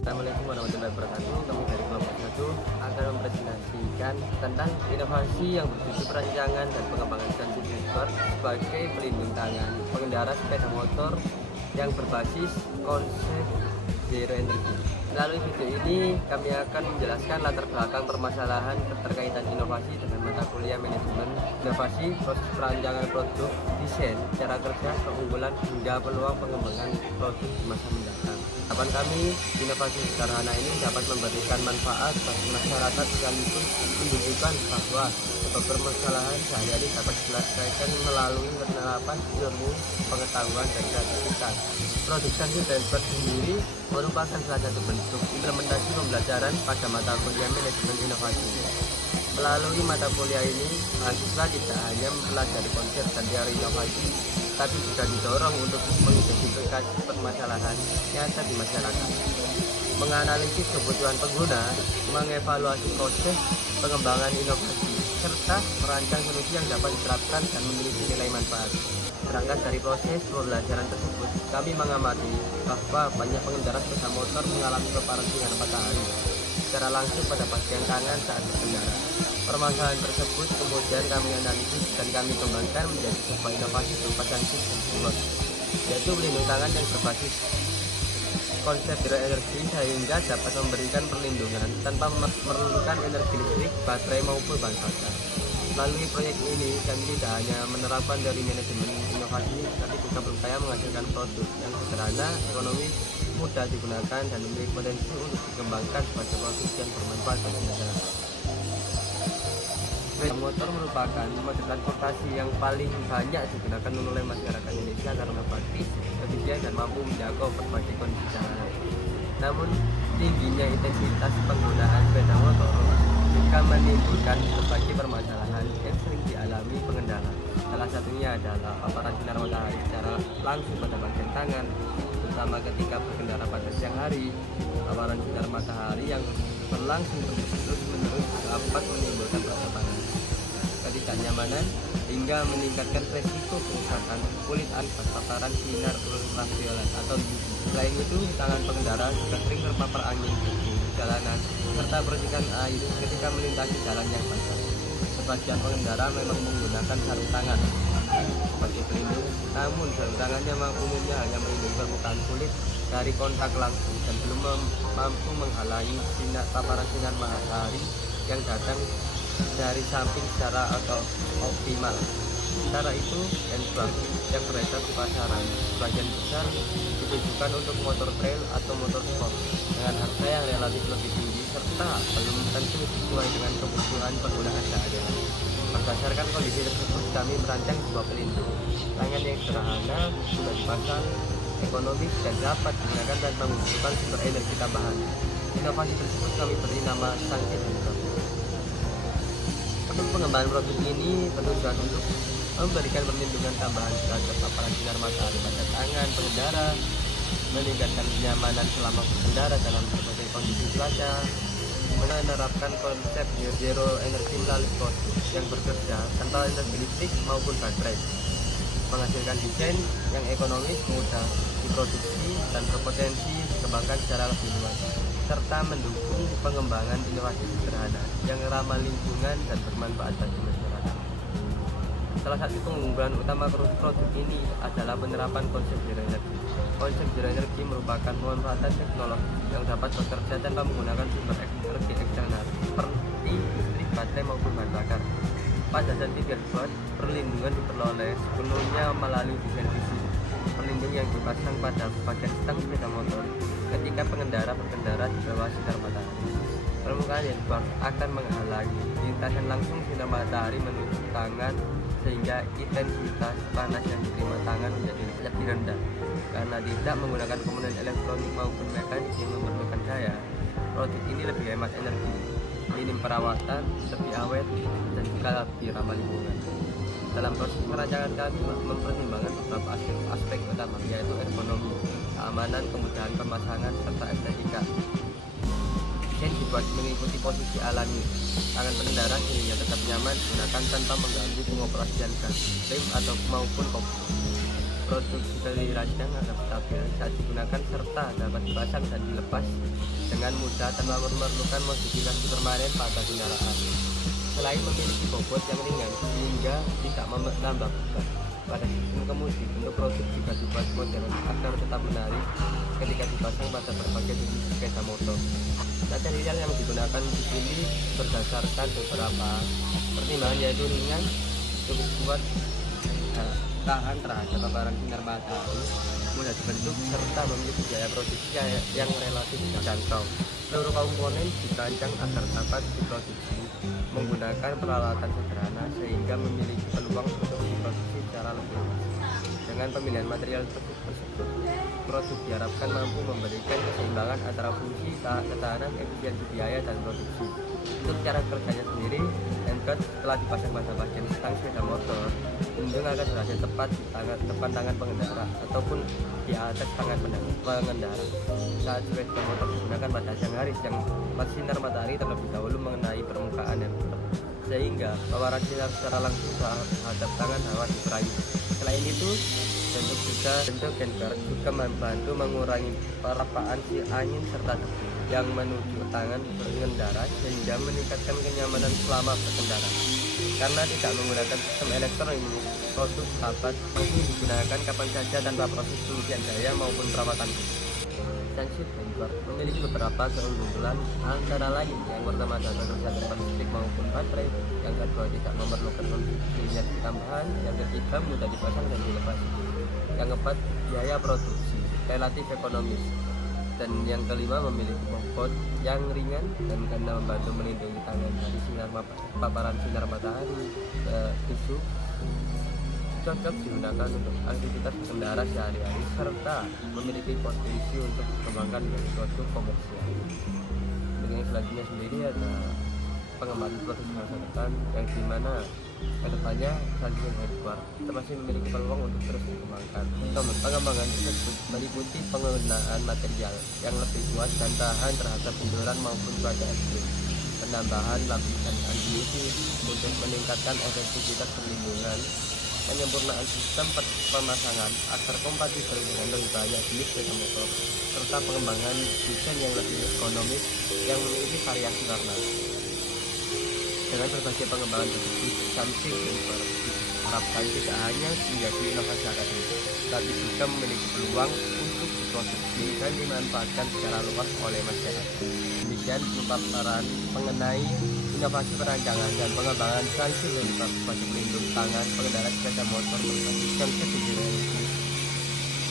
Assalamualaikum warahmatullahi wabarakatuh. Kami dari kelompok 1 akan mempresentasikan tentang inovasi yang bertujuan perancangan dan pengembangan transit network sebagai pelindung tangan pengendara sepeda motor yang berbasis konsep zero energy. Melalui video ini kami akan menjelaskan latar belakang permasalahan keterkaitan inovasi dengan mata kuliah manajemen inovasi, proses perancangan produk, desain, cara kerja, keunggulan hingga peluang pengembangan produk di masa mendatang. Harapan kami, inovasi sederhana ini dapat memberikan manfaat bagi masyarakat sekaligus menunjukkan bahwa permasalahan sehari-hari dapat diselesaikan melalui penerapan ilmu, pengetahuan, dan kreativitas. Produk transit network sendiri merupakan salah satu bentuk implementasi pembelajaran pada mata kuliah manajemen inovasi. Melalui mata kuliah ini, mahasiswa tidak hanya mempelajari konsep dan teori inovasi, tapi juga didorong untuk mengidentifikasi permasalahan nyata di masyarakat, menganalisis kebutuhan pengguna, mengevaluasi proses pengembangan inovasi, serta merancang solusi yang dapat diterapkan dan memiliki nilai manfaat. Berangkat dari proses pembelajaran tersebut, kami mengamati bahwa banyak pengendara sepeda motor mengalami paparan sinar matahari secara langsung pada bagian tangan saat berkendara. Permasalahan tersebut kemudian kami analisis dan kami kembangkan menjadi sebuah inovasi berupa transit network, yaitu pelindung tangan yang berbasis konsep zero energy sehingga dapat memberikan perlindungan tanpa memerlukan energi listrik, baterai maupun bahan bakar. Melalui proyek ini kami tidak hanya menerapkan dari manajemen inovasi, tapi juga berupaya menghasilkan produk yang sederhana, ekonomis, mudah digunakan, dan memiliki potensi untuk dikembangkan sebagai produk yang bermanfaat bagi masyarakat. Sepeda motor merupakan moda transportasi yang paling banyak digunakan oleh masyarakat Indonesia karena praktis, efisien, dan mampu menjangkau berbagai kondisi jalanan. Namun, tingginya intensitas penggunaan sepeda motor juga menimbulkan berbagai permasalahan yang sering dialami pengendara. Salah satunya adalah paparan sinar matahari secara langsung pada bagian tangan, terutama ketika berkendara pada siang hari. Paparan sinar matahari yang berlangsung terus-menerus dapat menimbulkan rasa panas, ketidaknyamanan, hingga meningkatkan resiko kerusakan kulit akibat paparan sinar ultraviolet atau UV. Selain itu, tangan pengendara juga sering terpapar angin, debu, jalanan, serta percikan air ketika melintasi jalan yang basah. Sebagian pengendara memang menggunakan sarung tangan sebagai pelindung, namun sarung tangannya umumnya hanya melindungi permukaan kulit dari kontak langsung dan belum mampu menghalangi paparan sinar matahari yang datang dari samping secara optimal. Sementara itu, handbag yang beredar di pasaran sebagian besar ditujukan untuk motor trail atau motor sport dengan harga yang relatif lebih tinggi serta belum tentu sesuai dengan kebutuhan penggunaan sehari-hari. Berdasarkan kondisi tersebut, kami merancang sebuah pelindung tangan yang sederhana, mudah dipasang, ekonomis, dan dapat digunakan tanpa membutuhkan sumber energi tambahan. Inovasi tersebut kami beri nama transit network. Untuk pengembangan produk ini bertujuan untuk memberikan perlindungan tambahan terhadap paparan sinar matahari pada tangan pengendara, meningkatkan kenyamanan selama berkendara dalam berbagai kondisi cuaca, menerapkan konsep zero energy melalui produk yang bekerja tanpa energi listrik maupun baterai, menghasilkan desain yang ekonomis, mudah diproduksi, dan berpotensi dikembangkan secara lebih luas, serta mendukung pengembangan inovasi sederhana yang ramah lingkungan dan bermanfaat bagi masyarakat. Salah satu keunggulan utama produk ini adalah penerapan konsep zero energy. Konsep zero energy merupakan pemanfaatan teknologi yang dapat bekerja tanpa menggunakan sumber energi eksternal seperti listrik, baterai maupun bahan bakar. Pada sisi berbuat, perlindungan diperoleh sepenuhnya melalui desain fisik pelindung yang dipasang pada bagian stang sepeda motor ketika pengendara berkendara di bawah sinar matahari. Permukaan handbag akan menghalangi lintasan langsung sinar matahari menuju tangan sehingga intensitas panas yang diterima tangan menjadi lebih rendah. Karena tidak menggunakan komponen elektronik maupun mekanik yang memerlukan cahaya, produk ini lebih hemat energi, minim perawatan, lebih awet, dan juga lebih ramah lingkungan. Dalam proses perancangan kami mempertimbangkan beberapa aspek utama, yaitu ergonomi, keamanan, kemudahan pemasangan, serta estetika. Desain dibuat mengikuti posisi alami tangan pengendara sehingga tetap nyaman digunakan tanpa mengganggu pengoperasian gas, rem, atau maupun kopling. produksi dari ranjang agar stabil saat digunakan serta dapat dipasang dan dilepas dengan mudah tanpa memerlukan modifikasi permanen pada kendaraan. Selain memiliki bobot yang ringan sehingga tidak menambah beban pada sistem kemudi, untuk produk juga dibuat modern agar tetap menarik ketika dipasang pada berbagai jenis sepeda motor. Material yang digunakan dipilih berdasarkan beberapa pertimbangan, yaitu ringan, cukup kuat, tahan terhadap paparan sinar matahari, mudah dibentuk, serta memiliki biaya produksi yang relatif terjangkau. Seluruh komponen dirancang agar dapat diproduksi menggunakan peralatan sederhana sehingga memiliki peluang untuk diproduksi secara lebih luas. Dengan pemilihan material tersebut, produk diharapkan mampu memberikan keseimbangan antara fungsi, ketahanan, efisiensi biaya, dan produksi. Untuk cara kerjanya sendiri, handguard telah dipasang pada bagian stang sepeda motor, ujung akan berada tepat di depan tangan pengendara ataupun di atas tangan pengendara. Saat sepeda motor digunakan pada siang hari, sinar matahari terlebih dahulu mengenai permukaan handguard, sehingga paparan sinar secara langsung terhadap tangan dapat dikurangi. Selain itu, bentuk handguard juga membantu mengurangi perapaan angin serta debu yang menuju tangan pengendara sehingga meningkatkan kenyamanan selama berkendara. Karena tidak menggunakan sistem elektronik, produk dapat langsung digunakan kapan saja tanpa proses pengujian daya maupun perawatan. Sunseed handguard memiliki beberapa keunggulan, antara lain yang pertama adalah kesehatan listrik maupun baterai, yang kedua tidak memerlukan energi tambahan, yang ketiga mudah dipasang dan dilepas, yang keempat biaya produksi relatif ekonomis, dan yang kelima memiliki bobot yang ringan dan karena membantu melindungi tangan dari paparan sinar matahari, tisu, cocok digunakan untuk aktivitas berkendara sehari-hari serta memiliki potensi untuk dikembangkan menjadi produk komersial. Dengan selanjutnya sendiri ada pengembangan produk masa depan, yang dimana kedepannya Sunseed handguard masih memiliki peluang untuk terus dikembangkan. Namun pengembangan tersebut meliputi penggunaan material yang lebih kuat dan tahan terhadap benturan maupun cuaca ekstrim, penambahan lapisan anti-UV untuk meningkatkan efektivitas perlindungan, penyempurnaan sistem pemasangan agar kompatibel dengan lebih banyak jenis sepeda motor, serta pengembangan desain yang lebih ekonomis yang memiliki variasi warna. Dengan berbagai pengembangan tersebut, Sunseed handguard diharapkan tidak hanya menjadi inovasi akademik, tapi juga memiliki peluang untuk diproduksi dan dimanfaatkan secara luas oleh masyarakat. Demikian pemaparan mengenai inovasi perancangan dan pengembangan Sunseed handguard sebagai pelindung tangan pengendara sepeda motor berbasis konsep digital.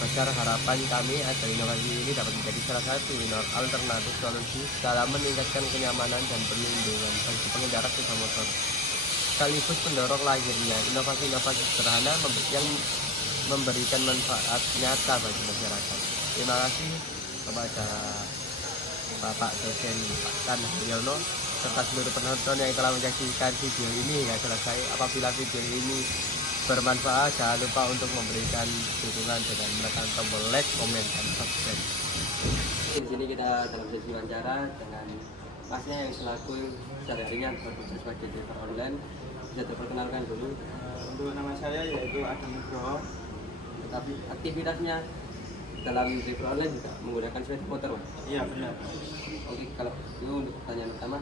Besar harapan kami agar inovasi ini dapat menjadi salah satu alternatif solusi dalam meningkatkan kenyamanan dan perlindungan bagi pengendara sepeda motor, sekaligus mendorong lahirnya inovasi-inovasi sederhana yang memberikan manfaat nyata bagi masyarakat. Terima kasih kepada Bapak dosen Pak Tan Haryono serta seluruh penonton yang telah menyaksikan video ini hingga selesai. Apabila video ini bermanfaat, jangan lupa untuk memberikan dukungan dengan menekan tombol like, komen, dan subscribe. Di sini kita dalam sesi wawancara dengan Masnya yang selaku sehari-harinya bekerja sebagai driver online. Bisa diperkenalkan dulu. Untuk nama saya yaitu Adam Nugroho. Tapi aktivitasnya dalam driver online juga menggunakan sepeda motor, Mas? Iya, benar. Oke, kalau itu untuk pertanyaan pertama,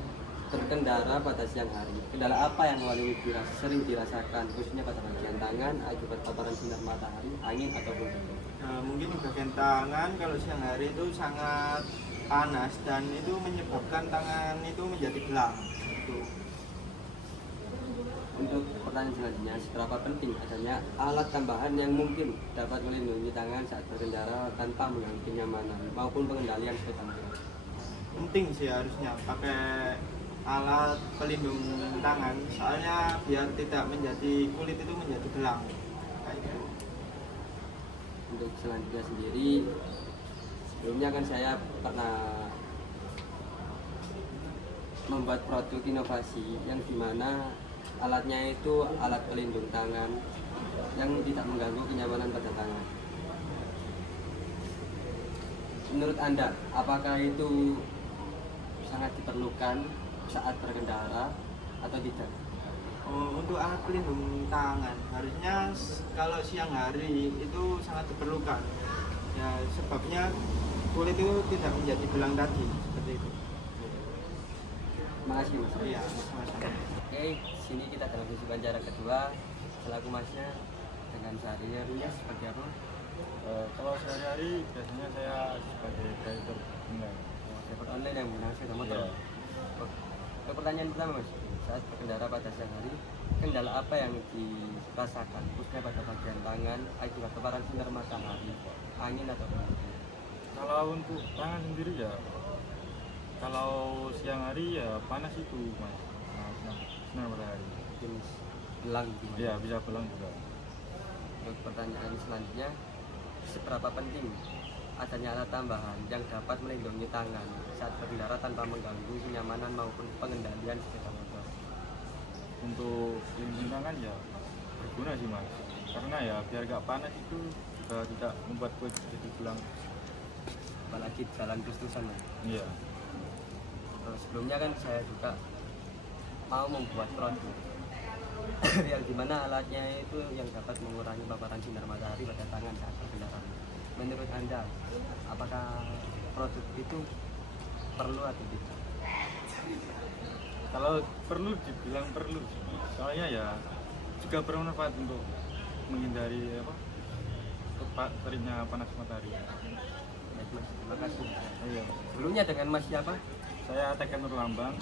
berkendara pada siang hari, kendala apa yang paling sering dirasakan khususnya pada bagian tangan akibat paparan sinar matahari, angin ataupun debu? Mungkin bagian tangan kalau siang hari itu sangat panas dan itu menyebabkan tangan itu menjadi belang. Untuk pertanyaan selanjutnya, seberapa penting adanya alat tambahan yang mungkin dapat melindungi tangan saat berkendara tanpa mengganggu kenyamanan maupun pengendalian sepeda motor? Penting sih harusnya pakai alat pelindung tangan, soalnya biar tidak menjadi kulit itu menjadi belang kayak gitu. Untuk selanjutnya sendiri, sebelumnya kan saya pernah membuat produk inovasi yang dimana alatnya itu alat pelindung tangan yang tidak mengganggu kenyamanan pada tangan. Menurut Anda, apakah itu sangat diperlukan saat berkendara atau tidak? Untuk alat pelindung tangan harusnya kalau siang hari itu sangat diperlukan ya, sebabnya kulit itu tidak menjadi belang tadi seperti itu. Makasih mas. Iya, sama-sama. Oke, sini kita dalam sesi wawancara kedua. Selaku masnya dengan sehari-harinya seperti apa? Kalau sehari-hari biasanya saya sebagai driver online. Dapat online yang menggunakan sepeda motor. Iya. Ke pertanyaan pertama mas, saat berkendara pada siang hari, kendala apa yang dirasakan khususnya pada bagian tangan akibat terparan sinar matahari, angin atau petir? Kalau untuk tangan sendiri ya, kalau siang hari ya panas itu mas, sinar matahari. Jenis belang gitu mas. Iya bisa belang juga. Untuk pertanyaan selanjutnya, seberapa penting adanya alat tambahan yang dapat melindungi tangan saat berkendara tanpa mengganggu kenyamanan maupun pengendalian sepeda motor? Untuk pelindung tangan ya berguna sih mas, karena ya biar gak panas itu juga tidak membuat kulit jadi belang. Apalagi jalan terus-terusan mas. Iya. Terus sebelumnya kan saya juga mau membuat produk yang dimana alatnya itu yang dapat mengurangi paparan sinar matahari pada tangan saat berkendara. Menurut anda, apakah produk itu perlu atau tidak? Kalau perlu dibilang perlu, soalnya ya juga bermanfaat untuk menghindari teriknya panas matahari. Baik mas, terima kasih. Iya. Sebelumnya dengan mas siapa? Saya Tekan Nur Lambang.